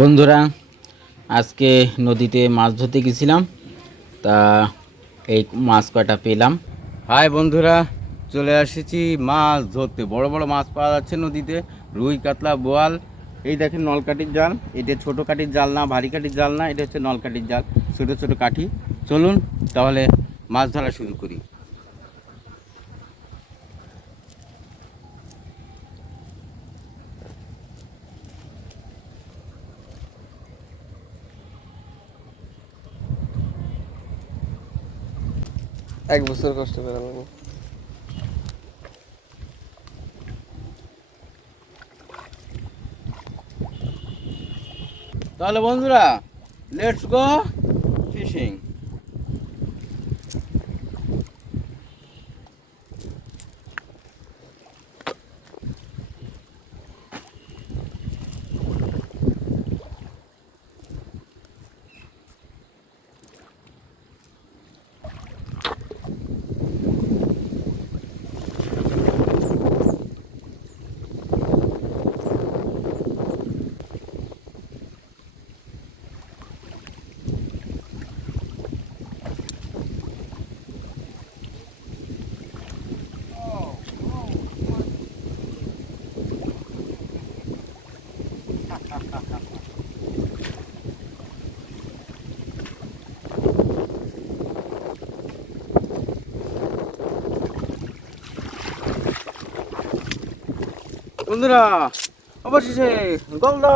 বন্ধুরা, আজকে নদীতে মাছ ধরতে গেছিলাম। তা এই মাছ কয়টা পেলাম? হাই বন্ধুরা, চলে এসেছি মাছ ধরতে। বড় বড় মাছ পাওয়া যাচ্ছে নদীতে। রুই, কাতলা, বোয়াল। এই দেখেন নলকাঠির জাল। এটা ছোট কাঠির জাল না, ভারী কাঠির জাল না, এটা হচ্ছে নলকাঠির জাল। ছোট ছোট কাঠি। চলুন তাহলে মাছ ধরা শুরু করি। এক বছর কষ্ট করে লাগবে। তাহলে বন্ধুরা লেটস গো বন্ধুরা অবশেষে গলদা।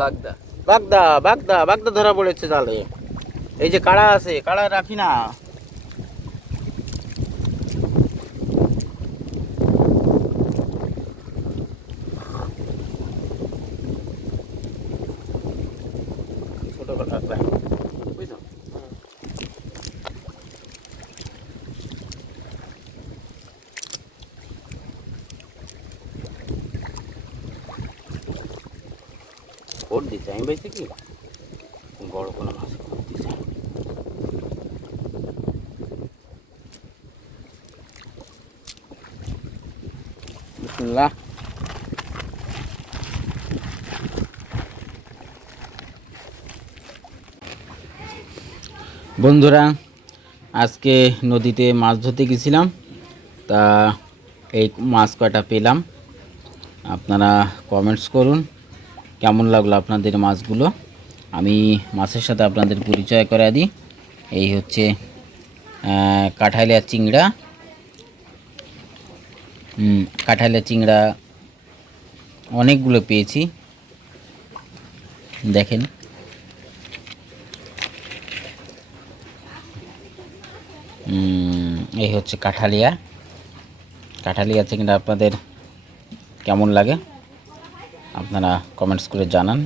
বাগদা। বাগদা বাগদা বাগদা ধরা পড়েছে জালে এই যে কাড়া আছে কাড়া রাখি না। কাটা রাখ। বুঝছ? ওর দিতে আমি বলছি কি বড় কোনো মাছ দিতে বিসমিল্লাহ বন্ধুরা, আজকে নদীতে মাছ ধরতে গেছিলাম। তা এই মাছ কয়টা পেলাম? আপনারা কমেন্টস করুন। কেমন লাগল আপনাদের মাছগুলো? আমি মাছের সাথে আপনাদের পরিচয় করে দিই। এই হচ্ছে কাঠালিয়া চিংড়া। কাঠালিয়া চিংড়া অনেকগুলো পেয়েছি। দেখেন। এই হচ্ছে কাঠালিয়া। কাঠালিয়া চিংড়া আপনাদের কেমন লাগে? আপনারা কমেন্টস করে জানান।